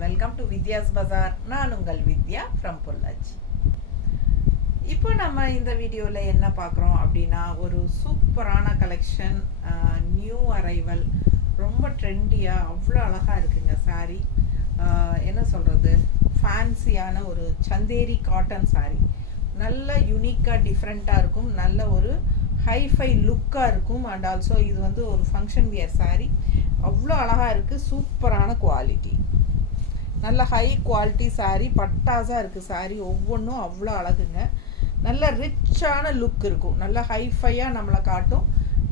Welcome to Vidya's பஜார். நான் உங்கள் வித்யா from Pollachi. இப்போ நம்ம இந்த வீடியோவில் என்ன பார்க்குறோம் அப்படின்னா, ஒரு சூப்பரான கலெக்ஷன், நியூ அரைவல், ரொம்ப ட்ரெண்டியாக அவ்வளோ அழகாக இருக்குங்க சாரீ. என்ன சொல்கிறது, ஃபேன்சியான ஒரு சந்தேரி காட்டன் சாரீ. நல்ல யூனிக்காக டிஃப்ரெண்ட்டாக இருக்கும், நல்ல ஒரு ஹைஃபை லுக்காக இருக்கும். அண்ட் ஆல்சோ இது வந்து ஒரு ஃபங்க்ஷன் வியர் சாரீ. அவ்வளோ அழகாக இருக்குது, சூப்பரான குவாலிட்டி, நல்ல ஹை குவாலிட்டி சாரீ. பட்டாஸாக இருக்குது சாரீ, ஒவ்வொன்றும் அவ்வளோ அழகுங்க. நல்ல ரிச்சான லுக் இருக்கும், நல்ல ஹைஃபையாக நம்மளை காட்டும்,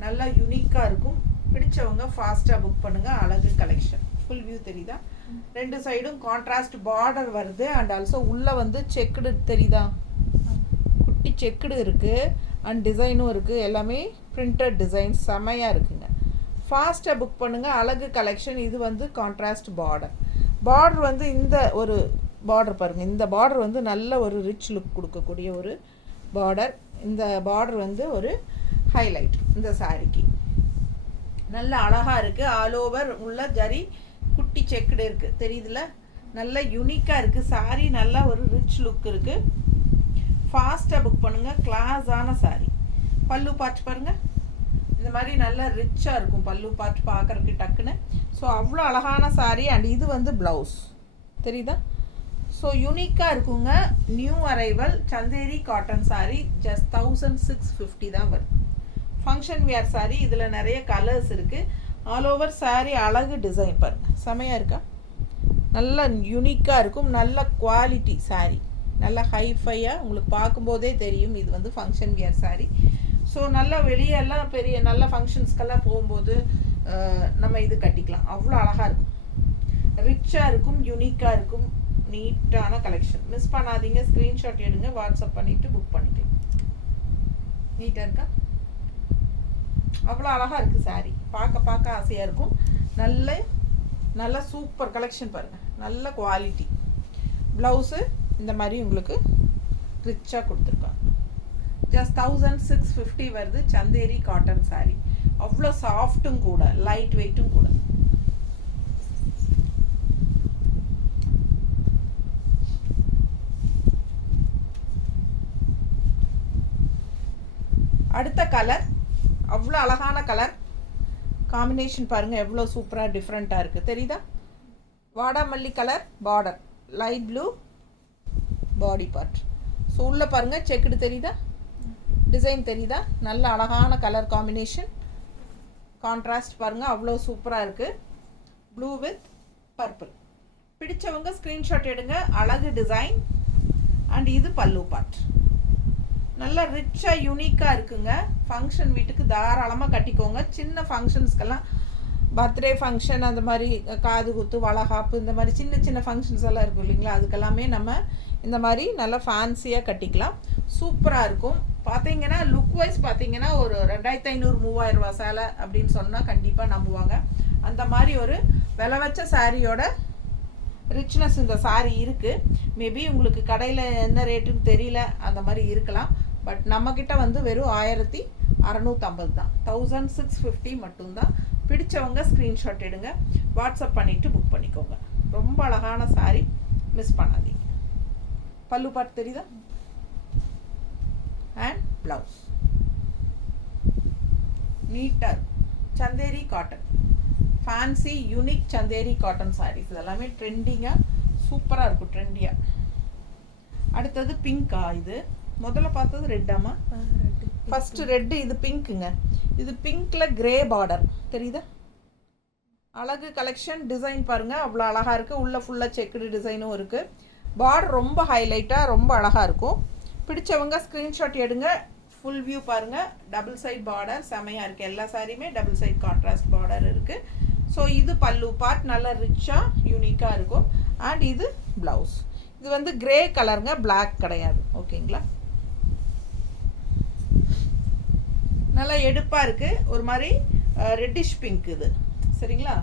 நல்லா யூனிக்காக இருக்கும். பிடிச்சவங்க ஃபாஸ்ட்டாக புக் பண்ணுங்கள். அழகு கலெக்ஷன். ஃபுல் வியூ தெரியுதா? ரெண்டு சைடும் கான்ட்ராஸ்ட் பார்டர் வருது. அண்ட் ஆல்சோ உள்ளே வந்து செக்குடு தெரியுதா, குட்டி செக்குடு இருக்குது. அண்ட் டிசைனும் இருக்குது, எல்லாமே பிரிண்டட் டிசைன், செமையாக இருக்குங்க. ஃபாஸ்ட்டாக புக் பண்ணுங்கள். அழகு கலெக்ஷன். இது வந்து கான்ட்ராஸ்ட் பார்டர் வந்து இந்த ஒரு பார்டர் பாருங்கள். இந்த பார்டர் வந்து நல்ல ஒரு ரிச் லுக் கொடுக்கக்கூடிய ஒரு பார்டர். இந்த பார்டர் வந்து ஒரு ஹைலைட் இந்த சாரிக்கு. நல்ல அழகாக இருக்குது. ஆல் ஓவர் உள்ள ஜரி குட்டி செக்குடு இருக்குது, தெரியுதுல? நல்ல யூனிக்காக இருக்குது சாரி. நல்ல ஒரு ரிச் லுக் இருக்குது. ஃபாஸ்ட்டாக புக் பண்ணுங்கள். கிளாஸான சாரி. பல்லு பார்த்து பாருங்கள், இந்த மாதிரி நல்லா ரிச்சாக இருக்கும் பல்லு பார்த்து பார்க்குறதுக்கு டக்குன்னு. ஸோ அவ்வளோ அழகான சாரீ. அண்ட் இது வந்து ப்ளவுஸ் தெரியுதா? ஸோ யூனிக்காக இருக்குங்க. New arrival Chanderi cotton sari. Just 1650 தான் வருது. Function wear sari. இதில் நிறைய கலர்ஸ் இருக்குது. ஆல் ஓவர் சாரீ அழகு டிசைன் பாருங்கள், செமையாக இருக்கா? நல்ல யூனிக்காக இருக்கும், நல்ல குவாலிட்டி சாரீ, நல்ல ஹைஃபையாக உங்களுக்கு பார்க்கும்போதே தெரியும் இது வந்து ஃபங்க்ஷன் வியர் சாரீ. ஸோ நல்லா வெளியெல்லாம் பெரிய நல்ல ஃபங்க்ஷன்ஸ்க்கெல்லாம் போகும்போது நம்ம இது கட்டிக்கலாம். அவ்வளோ அழகாக இருக்கும், ரிச்சாக இருக்கும், யூனிக்காக இருக்கும், நீட்டான கலெக்ஷன். மிஸ் பண்ணாதீங்க. ஸ்க்ரீன்ஷாட் எடுங்க, வாட்ஸ்அப் பண்ணிவிட்டு புக் பண்ணிக்கலாம். நீட்டாக இருக்கா? அவ்வளோ அழகாக இருக்குது சாரீ. பார்க்க ஆசையாக இருக்கும். நல்ல சூப்பர் கலெக்ஷன் பாருங்கள், நல்ல குவாலிட்டி. ப்ளவுஸு இந்த மாதிரி உங்களுக்கு ரிச்சாக கொடுத்துருக்காங்க. ஜஸ்ட் 1650 வருது. சந்தேரி காட்டன் சாரீ. அவ்வளோ சாஃப்ட்டும் கூட, லைட் வெயிட்டும் கூட. அடுத்த கலர் அவ்வளோ அழகான கலர் காம்பினேஷன் பாருங்கள், எவ்வளோ சூப்பராக டிஃப்ரெண்ட்டாக இருக்குது, தெரியுதா? வாடாமல்லி colour border, light blue body part. So உள்ளே பாருங்கள் செக்குடு தெரியுதா, டிசைன் தெரியுதா? நல்ல அழகான கலர் காம்பினேஷன். கான்ட்ராஸ்ட் பாருங்கள், அவ்வளோ சூப்பராக இருக்குது. Blue with purple. பிடிச்சவங்க ஸ்க்ரீன்ஷாட் எடுங்க. அழகு டிசைன். அண்ட் இது பல்லு பார்ட். நல்லா ரிச்சாக யூனிக்காக இருக்குங்க. ஃபங்க்ஷன் வீட்டுக்கு தாராளமாக கட்டிக்கோங்க. சின்ன ஃபங்க்ஷன்ஸ்க்கெல்லாம், பர்த்டே ஃபங்க்ஷன், அந்த மாதிரி காது குத்து, வளகாப்பு, இந்த மாதிரி சின்ன ஃபங்க்ஷன்ஸ் எல்லாம் இருக்கும் இல்லைங்களா, அதுக்கெல்லாமே நம்ம இந்த மாதிரி நல்லா ஃபேன்சியாக கட்டிக்கலாம். சூப்பராக இருக்கும். பார்த்தீங்கன்னா லுக் வைஸ் பார்த்தீங்கன்னா ஒரு 2500-3000 ரூபா சேலை அப்படின்னு சொன்னால் கண்டிப்பாக நம்புவாங்க. அந்த மாதிரி ஒரு விலை வச்ச சாரியோட ரிச்னஸ் இந்த சாரீ இருக்குது. மேபி உங்களுக்கு கடையில் என்ன ரேட்டுன்னு தெரியல, அந்த மாதிரி இருக்கலாம். பட் நம்மக்கிட்ட வந்து வெறும் 1650 தான், 1650 மட்டும்தான். பிடிச்சவங்க ஸ்க்ரீன்ஷாட் எடுங்க, வாட்ஸ்அப் பண்ணிவிட்டு புக் பண்ணிக்கோங்க. ரொம்ப அழகான சாரீ, மிஸ் பண்ணாதீங்க. பல்லு பார்ட் தெரியுதா? அண்ட் ப்ளவுஸ் நீட்டாக இருக்கும். Chanderi cotton, fancy unique Chanderi cotton sarees. இதெல்லாமே ட்ரெண்டிங்காக சூப்பராக இருக்கும், ட்ரெண்டியாக. அடுத்தது பிங்க்கா? இது முதல்ல பார்த்தது ரெட்டாமா? ஃபஸ்ட்டு ரெட்டு, இது பிங்க்குங்க. இது பிங்க்கில் கிரே பார்டர் தெரியுதா? அழகு கலெக்ஷன். டிசைன் பாருங்கள், அவ்வளோ அழகாக இருக்குது. உள்ளே ஃபுல்லாக செக்குடு டிசைனும் இருக்குது. பார்டர் ரொம்ப ஹைலைட்டாக ரொம்ப அழகாக இருக்கும். பிடிச்சவங்க ஸ்க்ரீன்ஷாட் எடுங்க. ஃபுல் வியூ பாருங்கள். டபுள் சைட் பார்டர் செமையாக இருக்குது. எல்லா சாரியுமே டபுள் சைட் கான்ட்ராஸ்ட் பார்டர் இருக்குது. ஸோ இது பல்லு பார்ட், நல்லா ரிச்சாக யூனிக்காக இருக்கும். அண்ட் இது ப்ளவுஸ். இது வந்து கிரே கலருங்க, பிளாக் கிடையாது. ஓகேங்களா? நல்லா எடுப்பாக இருக்குது. ஒரு மாதிரி ரெட்டிஷ் பிங்க் இது, சரிங்களா?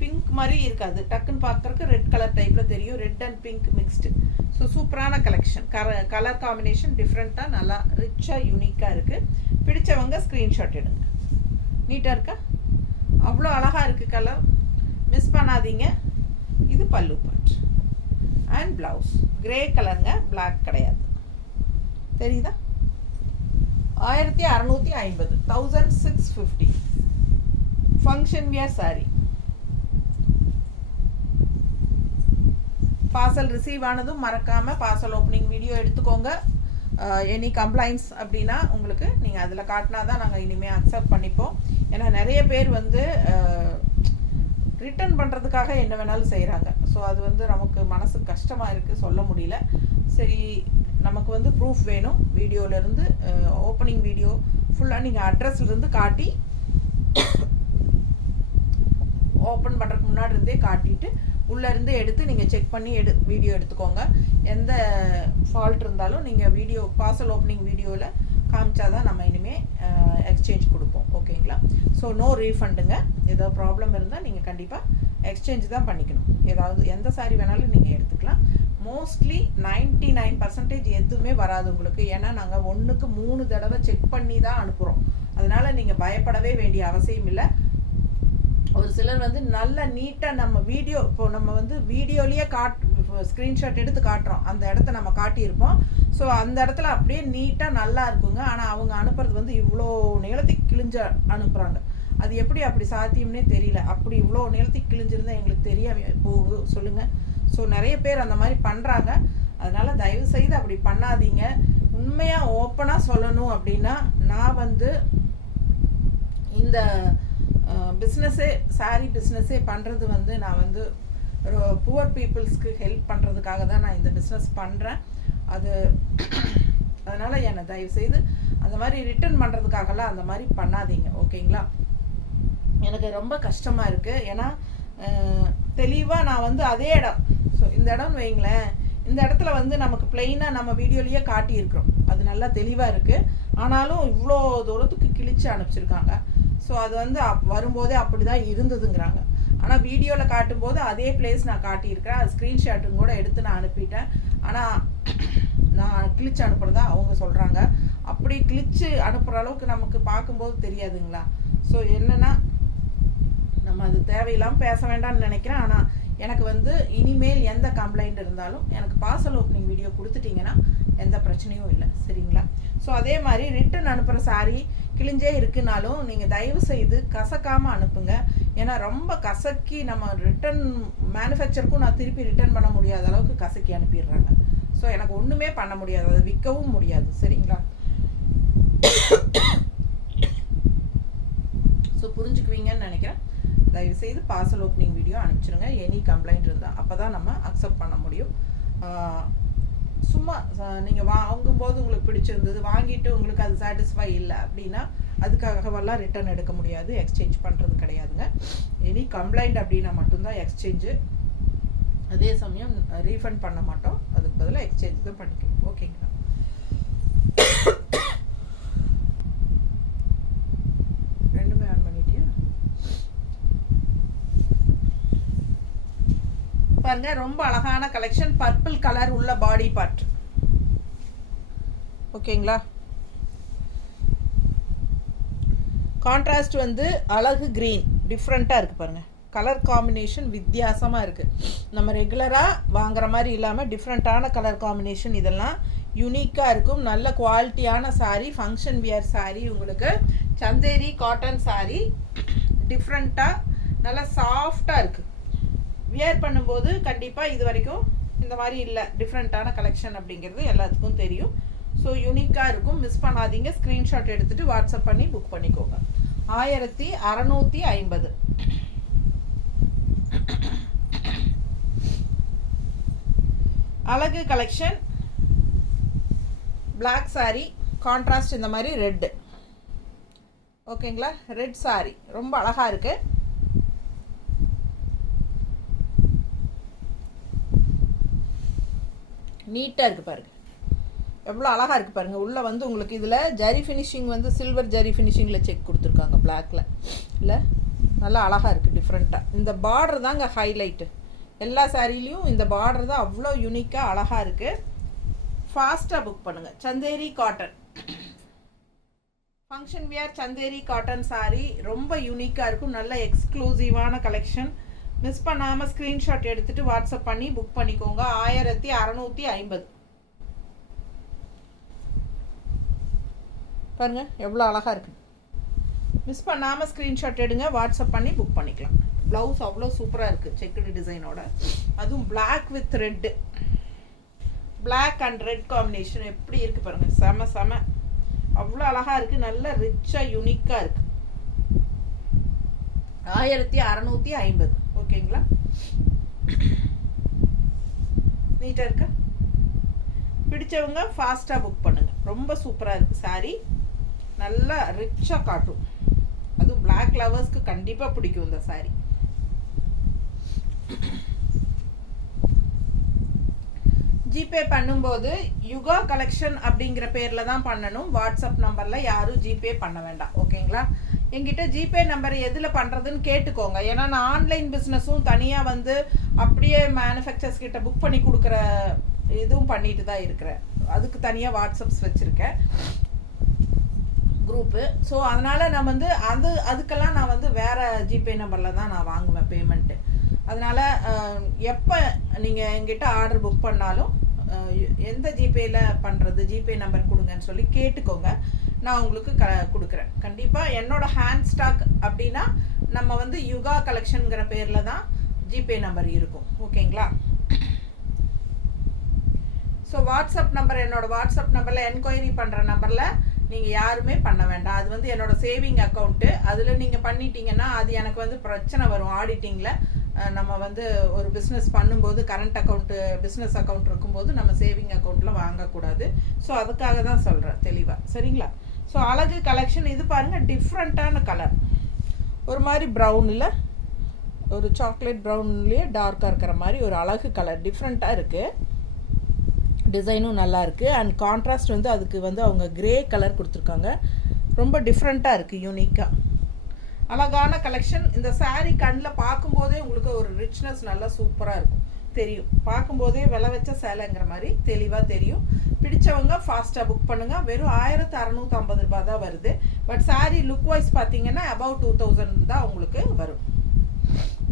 பிங்க் மாதிரி இருக்காது, டக்குன்னு பார்க்குறதுக்கு ரெட் கலர் டைப்பில் தெரியும். Red and pink mixed. So சூப்பரான கலெக்ஷன். கலர் காம்பினேஷன் டிஃப்ரெண்ட்டாக நல்லா ரிச்சாக யூனிக்காக இருக்குது. பிடிச்சவங்க ஸ்க்ரீன்ஷாட் எடுங்க. நீட்டாக இருக்கா? அவ்வளோ அழகாக இருக்குது கலர், மிஸ் பண்ணாதீங்க. இது பல்லு பார்ட் அண்ட் ப்ளவுஸ். கிரே கலருங்க, பிளாக் கிடையாது. தெரியுதா? 1650, 1650 function wear saree. Parcel receive ஆனதும் மறக்காமல் பார்சல் ஓப்பனிங் வீடியோ எடுத்துக்கோங்க. எனி கம்ப்ளைண்ட்ஸ் அப்படின்னா உங்களுக்கு நீங்கள் அதில் காட்டினா தான் நாங்கள் இனிமேல் அக்செப்ட் பண்ணிப்போம். ஏன்னா நிறைய பேர் வந்து ரிட்டர்ன் பண்ணுறதுக்காக என்ன வேணாலும் செய்கிறாங்க. ஸோ அது வந்து நமக்கு மனசு கஷ்டமாக இருக்குது, சொல்ல முடியல. சரி, நமக்கு வந்து ப்ரூஃப் வேணும். வீடியோவிலேருந்து ஓப்பனிங் வீடியோ ஃபுல்லாக நீங்கள் அட்ரஸ்லேருந்து காட்டி ஓப்பன் பண்ணுறதுக்கு முன்னாடி இருந்தே காட்டிட்டு உள்ளேருந்து எடுத்து நீங்கள் செக் பண்ணி வீடியோ எடுத்துக்கோங்க. எந்த ஃபால்ட் இருந்தாலும் நீங்கள் வீடியோ பார்சல் ஓப்பனிங் வீடியோவில் காமிச்சா தான் நம்ம இனிமேல் எக்ஸ்சேஞ்ச் கொடுப்போம். ஓகேங்களா? ஸோ நோ ரீஃபண்டுங்க. ஏதோ ப்ராப்ளம் இருந்தால் நீங்கள் கண்டிப்பாக எக்ஸ்சேஞ்ச் தான் பண்ணிக்கணும். ஏதாவது எந்த சாரி வேணாலும் நீங்கள் எடுத்துக்கலாம். மோஸ்ட்லி 99% எதுவுமே வராது உங்களுக்கு. ஏன்னா நாங்கள் 1க்கு 3 தடவை செக் பண்ணி தான் அனுப்புகிறோம். அதனால் நீங்கள் பயப்படவே வேண்டிய அவசியம் இல்லை. ஒரு சிலர் வந்து நல்ல நீட்டாக நம்ம வீடியோ, இப்போ நம்ம வந்து வீடியோலேயே ஸ்க்ரீன்ஷாட் எடுத்து காட்டுறோம், அந்த இடத்த நம்ம காட்டியிருப்போம். ஸோ அந்த இடத்துல அப்படியே நீட்டாக நல்லா இருக்குங்க. ஆனால் அவங்க அனுப்புறது வந்து இவ்வளோ நீளத்துக்கு கிழிஞ்ச அனுப்புகிறாங்க. அது எப்படி அப்படி சாத்தியம்னே தெரியல. அப்படி இவ்வளோ நீளத்துக்கு கிழிஞ்சிருந்தால் எங்களுக்கு தெரியாம போகுது, சொல்லுங்கள். ஸோ நிறைய பேர் அந்த மாதிரி பண்ணுறாங்க. அதனால் தயவுசெய்து அப்படி பண்ணாதீங்க. உண்மையாக ஓப்பனாக சொல்லணும் அப்படின்னா, நான் வந்து இந்த பிஸ்னஸே சாரீ பிஸ்னஸே பண்ணுறது வந்து நான் வந்து புவர் பீப்புள்ஸ்க்கு ஹெல்ப் பண்ணுறதுக்காக தான் நான் இந்த பிஸ்னஸ் பண்ணுறேன். அதனால் என்னை தயவுசெய்து அந்த மாதிரி ரிட்டர்ன் பண்ணுறதுக்காகலாம் அந்த மாதிரி பண்ணாதீங்க. ஓகேங்களா? எனக்கு ரொம்ப கஷ்டமாக இருக்குது. ஏன்னா தெளிவாக நான் வந்து அதே இடம், ஸோ இந்த இடம்னு வைங்களேன், இந்த இடத்துல வந்து நமக்கு பிளெயினாக நம்ம வீடியோலேயே காட்டியிருக்கிறோம். அது நல்லா தெளிவாக இருக்குது. ஆனாலும் இவ்வளோ தூரத்துக்கு கிழிச்சு அனுப்பிச்சிருக்காங்க. ஸோ அது வந்து வரும்போதே அப்படி தான் இருந்ததுங்கிறாங்க. ஆனால் வீடியோவில் காட்டும்போது அதே பிளேஸ் நான் காட்டியிருக்கிறேன். அது ஸ்க்ரீன்ஷாட்டும் கூட எடுத்து நான் அனுப்பிட்டேன். ஆனால் நான் கிழிச்சு அனுப்புகிறதா அவங்க சொல்கிறாங்க. அப்படி கிழிச்சு அனுப்புகிற அளவுக்கு நமக்கு பார்க்கும்போது தெரியாதுங்களா? ஸோ என்னென்னா, நம்ம அது தேவையில்லாமல் பேச வேண்டாம்னு நினைக்கிறேன். ஆனால் எனக்கு வந்து இனிமேல் எந்த கம்ப்ளைண்ட் இருந்தாலும் எனக்கு பார்சல் ஓப்பனிங் வீடியோ கொடுத்துட்டிங்கன்னா எந்த பிரச்சனையும் இல்லை. சரிங்களா? ஸோ அதே மாதிரி ரிட்டன் அனுப்புகிற சாரீ கிழிஞ்சே இருக்குனாலும் நீங்கள் தயவு செய்து கசக்காமல் அனுப்புங்க. ஏன்னா ரொம்ப கசக்கி நம்ம ரிட்டன் மேனுஃபேக்சருக்கும் நான் திருப்பி ரிட்டர்ன் பண்ண முடியாத அளவுக்கு கசக்கி அனுப்பிடுறாங்க. ஸோ எனக்கு ஒன்றுமே பண்ண முடியாது, அதை விற்கவும் முடியாது. சரிங்களா? ஸோ புரிஞ்சுக்குவீங்கன்னு நினைக்கிறேன். தயவுசெய்து பார்சல் ஓப்பனிங் வீடியோ அனுப்பிச்சிருங்க. எனி கம்ப்ளைண்ட் இருந்தால் அப்போ தான் நம்ம அக்செப்ட் பண்ண முடியும். சும்மா நீங்கள் வாங்கும்போது உங்களுக்கு பிடிச்சிருந்தது, வாங்கிட்டு உங்களுக்கு அது சாட்டிஸ்ஃபை இல்லை அப்படின்னா அதுக்காகவெல்லாம் ரிட்டர்ன் எடுக்க முடியாது, எக்ஸ்சேஞ்ச் பண்ணுறது கிடையாதுங்க. எனி கம்ப்ளைண்ட் அப்படின்னா மட்டும்தான் எக்ஸ்சேஞ்சு. அதே சமயம் ரீஃபண்ட் பண்ண மாட்டோம், அதுக்கு பதிலாக எக்ஸ்சேஞ்ச் தான் பண்ணிக்கணும். ஓகேங்களா? ரெண்டுமே ஆன் பண்ணிட்டியா? பாருங்க, ரொம்ப அழகான கலெக்ஷன். பர்பிள் கலர் உள்ள பாடி பார்ட். ஓகேங்களா? கான்ட்ராஸ்ட் வந்து அழகு கிரீன், டிஃப்ரெண்ட்டாக இருக்குது பாருங்கள். கலர் காம்பினேஷன் வித்தியாசமாக இருக்குது. நம்ம ரெகுலராக வாங்குற மாதிரி இல்லாமல் டிஃப்ரெண்ட்டான கலர் காம்பினேஷன். இதெல்லாம் யூனிக்காக இருக்கும். நல்ல குவாலிட்டியான சாரீ, ஃபங்க்ஷன் வியர் சாரீ. உங்களுக்கு சந்தேரி காட்டன் சாரீ, டிஃப்ரெண்ட்டாக நல்லா சாஃப்டாக இருக்குது. வியர் பண்ணும்போது கண்டிப்பாக இது வரைக்கும் இந்த மாதிரி இல்லை, டிஃப்ரெண்ட்டான கலெக்ஷன் அப்படிங்கிறது எல்லாத்துக்கும் தெரியும். ஸோ யூனிக்காக இருக்கும், மிஸ் பண்ணாதீங்க. ஸ்க்ரீன்ஷாட் எடுத்துகிட்டு வாட்ஸ்அப் பண்ணி புக் பண்ணிக்கோங்க. 1650. அழகு கலெக்ஷன். பிளாக் சாரீ, கான்ட்ராஸ்ட் இந்த மாதிரி ரெட்டு. ஓகேங்களா? ரெட் சாரீ ரொம்ப அழகாக இருக்குது. நீட்டாக இருக்குது பாருங்கள், எவ்வளோ அழகாக இருக்குது பாருங்கள். உள்ளே வந்து உங்களுக்கு இதில் ஜரி ஃபினிஷிங் வந்து சில்வர் ஜரி ஃபினிஷிங்கில் செக் கொடுத்துருக்காங்க பிளாக்கில். இல்லை, நல்லா அழகாக இருக்குது, டிஃப்ரெண்ட்டாக. இந்த பார்டர் தாங்க ஹைலைட்டு. எல்லா சாரீலையும் இந்த பார்டர் தான் அவ்வளோ யூனிக்காக அழகாக இருக்குது. ஃபாஸ்ட்டாக புக் பண்ணுங்கள். Chanderi cotton function wear Chanderi cotton sari ரொம்ப யூனிக்காக இருக்கும். நல்ல எக்ஸ்க்ளூசிவான கலெக்ஷன். மிஸ் பண்ணாமல் ஸ்க்ரீன்ஷாட் எடுத்துகிட்டு வாட்ஸ்அப் பண்ணி புக் பண்ணிக்கோங்க. 1650. பாருங்கள் எவ்வளோ அழகாக இருக்குது. மிஸ் பண்ணாமல் ஸ்க்ரீன்ஷாட் எடுங்க, வாட்ஸ்அப் பண்ணி புக் பண்ணிக்கலாம். ப்ளவுஸ் அவ்வளோ சூப்பராக இருக்குது, செக்குடு டிசைனோட. அதுவும் black with red, black and red combination எப்படி இருக்குது பாருங்கள். செம செம அவ்வளோ அழகாக இருக்குது, நல்ல ரிச்சாக யூனிக்காக இருக்குது. 1650. ஓகேங்களா? நீட்டாக இருக்கா? பிடிச்சவங்க ஃபாஸ்ட்டாக புக் பண்ணுங்கள். ரொம்ப சூப்பராக இருக்குது சாரீ, நல்லா ரிச்சாக காட்டும். அதுவும் பிளாக் லவர்ஸ்க்கு கண்டிப்பாக பிடிக்கும் இந்த சாரீ. ஜிபே பண்ணும்போது யுகா கலெக்ஷன் அப்படிங்கிற பேரில் தான் பண்ணணும். வாட்ஸ்அப் நம்பரில் யாரும் ஜிபே பண்ண வேண்டாம். ஓகேங்களா? என்கிட்ட ஜிபே நம்பர் எதில் பண்ணுறதுன்னு கேட்டுக்கோங்க. ஏன்னா நான் ஆன்லைன் பிஸ்னஸும் தனியாக வந்து அப்படியே மேனுஃபேக்சர்ஸ் கிட்ட புக் பண்ணி கொடுக்குற இதுவும் பண்ணிட்டு தான் இருக்கிறேன். அதுக்கு தனியாக வாட்ஸ்அப்ஸ் வச்சுருக்கேன் குரூப்பு. ஸோ அதனால் நான் வந்து அதுக்கெல்லாம் நான் வந்து வேறு ஜிபே நம்பரில் தான் நான் வாங்குவேன் பேமெண்ட்டு. அதனால் எப்போ நீங்கள் என்கிட்ட ஆர்டர் புக் பண்ணாலும் எந்த ஜிபேயில் பண்ணுறது, ஜிபே நம்பர் கொடுங்கன்னு சொல்லி கேட்டுக்கோங்க. நான் உங்களுக்கு கொடுக்குறேன். கண்டிப்பாக என்னோடய ஹேண்ட் ஸ்டாக் அப்படின்னா நம்ம வந்து யுகா கலெக்ஷனுங்கிற பேரில் தான் ஜிபே நம்பர் இருக்கும். ஓகேங்களா? ஸோ வாட்ஸ்அப் நம்பர், என்னோடய வாட்ஸ்அப் நம்பரில் என்கொயரி பண்ணுற நம்பரில் நீங்கள் யாருமே பண்ண வேண்டாம். அது வந்து என்னோடய சேவிங் அக்கௌண்ட்டு. அதில் நீங்கள் பண்ணிட்டீங்கன்னா அது எனக்கு வந்து பிரச்சனை வரும் ஆடிட்டிங்கில். நம்ம வந்து ஒரு பிஸ்னஸ் பண்ணும்போது கரண்ட் அக்கௌண்ட்டு, பிஸ்னஸ் அக்கௌண்ட் இருக்கும்போது நம்ம சேவிங் அக்கௌண்ட்டில் வாங்கக்கூடாது. ஸோ அதுக்காக தான் சொல்கிறேன் தெளிவாக. சரிங்களா? ஸோ அழகு கலெக்ஷன் இது பாருங்கள், டிஃப்ரெண்ட்டான கலர். ஒரு மாதிரி ப்ரௌனில், ஒரு சாக்லேட் ப்ரௌன்லேயே டார்க்காக இருக்கிற மாதிரி ஒரு அழகு கலர், டிஃப்ரெண்ட்டாக இருக்குது. டிசைனும் நல்லா இருக்குது. அண்ட் கான்ட்ராஸ்ட் வந்து அதுக்கு வந்து அவங்க கிரே கலர் கொடுத்துருக்காங்க. ரொம்ப டிஃப்ரெண்ட்டாக இருக்குது, யூனிக்காக அழகான கலெக்ஷன். இந்த சாரீ கண்ணில் பார்க்கும்போதே உங்களுக்கு ஒரு ரிச்னஸ் நல்லா சூப்பராக இருக்கும், தெரியும். பார்க்கும்போதே விலை வச்ச சேலைங்கிற மாதிரி தெளிவாக தெரியும். பிடிச்சவங்க ஃபாஸ்ட்டாக புக் பண்ணுங்கள். வெறும் 1650 ரூபாய் தான் வருது. பட் சாரீ லுக் வைஸ் பார்த்தீங்கன்னா அபவுட் 2000 தான் உங்களுக்கு வரும்.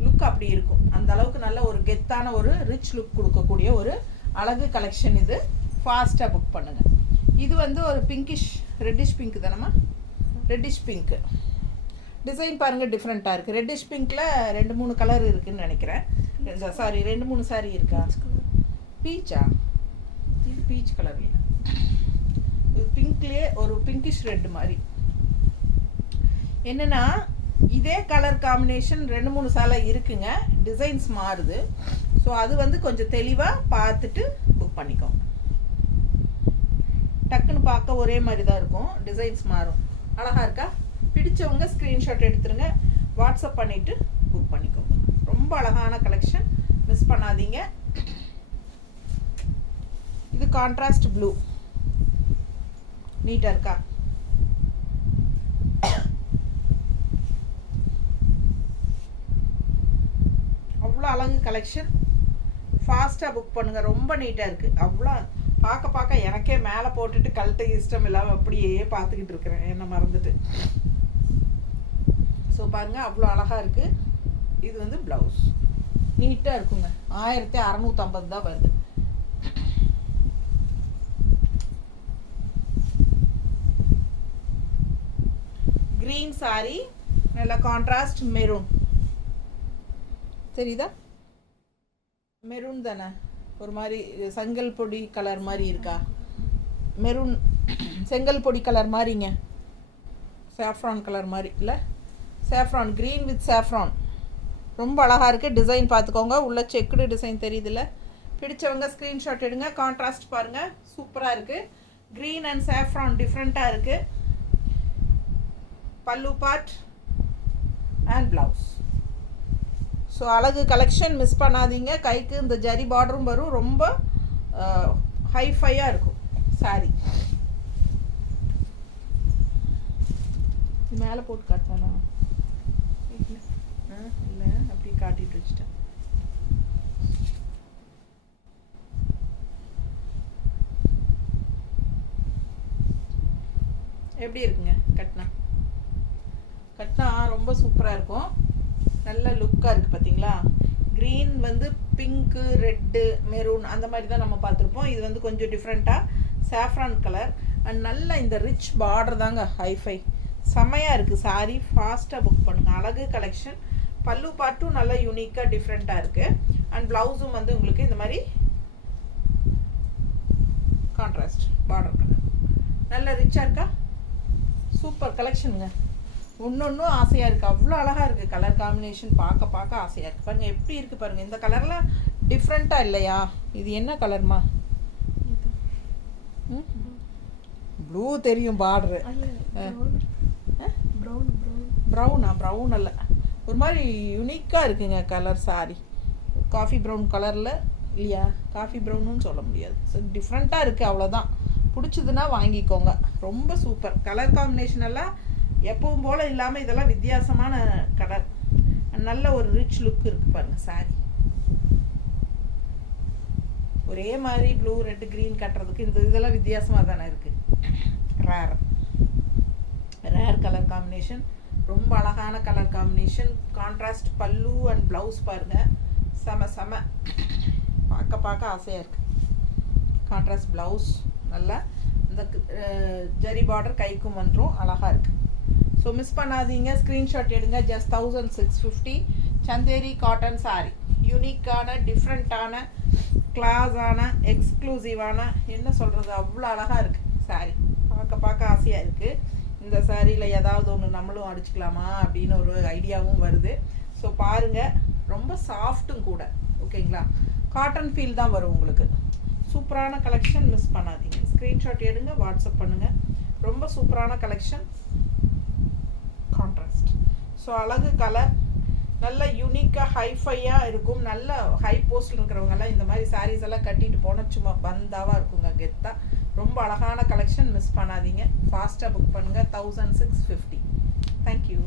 லுக் அப்படி இருக்கும். அந்த அளவுக்கு நல்ல ஒரு கெத்தான ஒரு ரிச் லுக் கொடுக்கக்கூடிய ஒரு அழகு கலெக்ஷன் இது. ஃபாஸ்ட்டாக புக் பண்ணுங்கள். இது வந்து ஒரு பிங்கிஷ், ரெட்டிஷ் பிங்க் தானம்மா? ரெட்டிஷ் பிங்க்கு டிசைன் பாருங்கள், டிஃப்ரெண்ட்டாக இருக்குது. ரெட்டிஷ் பிங்க்கில் 2-3 கலர் இருக்குதுன்னு நினைக்கிறேன். சாரி 2-3 சாரி இருக்கா? பீச்சா? இது பீச் கலர் இல்லை, இது பிங்க்லேயே ஒரு பிங்கிஷ் ரெட் மாதிரி. என்னென்னா இதே கலர் காம்பினேஷன் 2-3 சேலை இருக்குங்க, டிசைன்ஸ் மாறுது. ஸோ அது வந்து கொஞ்சம் தெளிவாக பார்த்துட்டு புக் பண்ணிக்கோங்க. டக்குன்னு பார்க்க ஒரே மாதிரி தான் இருக்கும், டிசைன்ஸ் மாறும். அழகாக இருக்கா? பிடிச்சவங்க ஸ்க்ரீன்ஷாட் எடுத்துருங்க, வாட்ஸ்அப் பண்ணிவிட்டு புக் பண்ணிக்கோங்க. ரொம்ப அழகான கலெக்ஷன், மிஸ் பண்ணாதீங்க. இது கான்ட்ராஸ்ட் ப்ளூ, நீட்டாக இருக்கா? அவ்வளோ அழகு கலெக்ஷன். ஃபாஸ்ட்டாக புக் பண்ணுங்கள். ரொம்ப நீட்டாக இருக்குது. அவ்வளோ பார்க்க எனக்கே மேலே போட்டுட்டு கழட்ட இஷ்டம் இல்லாமல் அப்படியே பார்த்துக்கிட்டு இருக்கிறேன், என்ன மறந்துட்டு. ஸோ பாருங்கள் அவ்வளோ அழகாக இருக்குது. இது வந்து ப்ளவுஸ் நீட்டாக இருக்குங்க. 1650 தான் வருது. க்ரீன் சாரி, நல்ல கான்ட்ராஸ்ட் மெரூன், தெரியுதா? மெரூன் தானே, ஒரு மாதிரி செங்கல் பொடி கலர் மாதிரி இருக்கா? மெரூன் செங்கல் பொடி கலர் மாதிரிங்க, சாஃப்ரான் கலர் மாதிரி இல்லை, சாஃப்ரான், க்ரீன் வித் சாஃப்ரான். ரொம்ப அழகாக இருக்குது. டிசைன் பார்த்துக்கோங்க, உள்ள செக்குடு டிசைன் தெரியுதுல்ல. பிடிச்சவங்க ஸ்க்ரீன்ஷாட் எடுங்க. கான்ட்ராஸ்ட் பாருங்கள், சூப்பராக இருக்குது. க்ரீன் அண்ட் சாஃப்ரான் டிஃப்ரெண்ட்டாக இருக்குது. பல்லு பார்ட் அண்ட் ப்ளவுஸ். ஸோ அழகு கலெக்ஷன், மிஸ் பண்ணாதீங்க. கைக்கு இந்த ஜரி பார்டரும் வரும். ரொம்ப ஹைஃபையாக இருக்கும் சாரி. மேலே போட்டு காட்டினா இல்லை, அப்படியே காட்டிட்டு வச்சுட்டேன். எப்படி இருக்குங்க கட்டினா? கட்டினா ரொம்ப சூப்பராக இருக்கும். நல்ல லுக்காக இருக்குது பார்த்தீங்களா? க்ரீன் வந்து பிங்க்கு, ரெட்டு, மெரூன் அந்த மாதிரி தான் நம்ம பார்த்துருப்போம். இது வந்து கொஞ்சம் டிஃப்ரெண்ட்டாக சாஃப்ரான் கலர் அண்ட் நல்ல இந்த ரிச் பார்டர் தாங்க ஹைஃபை. செம்மையாக இருக்குது சாரீ. ஃபாஸ்ட்டாக புக் பண்ணுங்கள். அழகு கலெக்ஷன். பல்லு பார்ட்டும் நல்லா யூனிக்காக டிஃப்ரெண்ட்டாக இருக்குது. அண்ட் ப்ளவுஸும் வந்து உங்களுக்கு இந்த மாதிரி கான்ட்ராஸ்ட் பார்டர் கலர். நல்ல ரிச்சாக இருக்கா? சூப்பர் கலெக்ஷனுங்க. ஒன்று ஆசையாக இருக்குது. அவ்வளோ அழகாக இருக்குது. கலர் காம்பினேஷன் பார்க்க ஆசையாக இருக்குது. பாருங்கள் எப்படி இருக்குது பாருங்கள். இந்த கலர்லாம் டிஃப்ரெண்ட்டாக இல்லையா? இது என்ன கலர்மா? ப்ளூ தெரியும் பார்டரு. ப்ரௌனா? ப்ரௌன் அல்ல, ஒரு மாதிரி யூனிக்காக இருக்குங்க கலர். சாரி காஃபி ப்ரௌன் கலரில் இல்லையா? காஃபி ப்ரௌனுன்னு சொல்ல முடியாது. ஸோ டிஃப்ரெண்ட்டாக இருக்குது, அவ்வளோதான். பிடிச்சதுன்னா வாங்கிக்கோங்க. ரொம்ப சூப்பர். கலர் காம்பினேஷன் எல்லாம் எப்பவும் போல் இல்லாமல் இதெல்லாம் வித்தியாசமான கலர். நல்ல ஒரு ரிச் லுக் இருக்குது பாருங்கள் சாரி. ஒரே மாதிரி ப்ளூ, ரெட்டு, க்ரீன் கட்டுறதுக்கு இதெல்லாம் வித்தியாசமாக தானே இருக்குது. Rare colour combination. ரொம்ப அழகான கலர் காம்பினேஷன். கான்ட்ராஸ்ட் பல்லு அண்ட் ப்ளவுஸ் பாருங்கள். செம பார்க்க ஆசையாக இருக்குது. கான்ட்ராஸ்ட் ப்ளவுஸ் நல்லா இந்த ஜரி பார்டர் கைக்கும் வந்துடும். அழகாக இருக்குது. ஸோ மிஸ் பண்ணாதீங்க. ஸ்க்ரீன்ஷாட் எடுங்க. Just 1650 Chanderi cotton sari. யூனிக்கான, டிஃப்ரெண்ட்டான, கிளாஸான, எக்ஸ்க்ளூசிவான, என்ன சொல்கிறது, அவ்வளோ அழகாக இருக்குது சாரீ. பார்க்க ஆசையாக இருக்குது. இந்த சாரியில் ஏதாவது ஒன்று நம்மளும் அடிச்சுக்கலாமா அப்படின்னு ஒரு ஐடியாவும் வருது. ஸோ பாருங்கள். ரொம்ப சாஃப்ட்டும் கூட. ஓகேங்களா? காட்டன் ஃபீல் தான் வரும் உங்களுக்கு. சூப்பரான கலெக்ஷன். மிஸ் பண்ணாதீங்க. ஸ்க்ரீன்ஷாட் எடுங்க, வாட்ஸ்அப் பண்ணுங்கள். ரொம்ப சூப்பரான கலெக்ஷன். கான்ட்ராஸ்ட். ஸோ அழகு கலர். நல்ல யூனிக்காக ஹைஃபையாக இருக்கும். நல்ல ஹை போஸ்டில் இருக்கிறவங்கெல்லாம் இந்த மாதிரி சாரீஸ் எல்லாம் கட்டிட்டு போனால் சும்மா பந்தாவாக இருக்குங்க, கெத்தாக. ரொம்ப அழகான கலெக்ஷன். மிஸ் பண்ணாதீங்க. ஃபாஸ்ட்டாக புக் பண்ணுங்கள். 1650. தேங்க்யூ.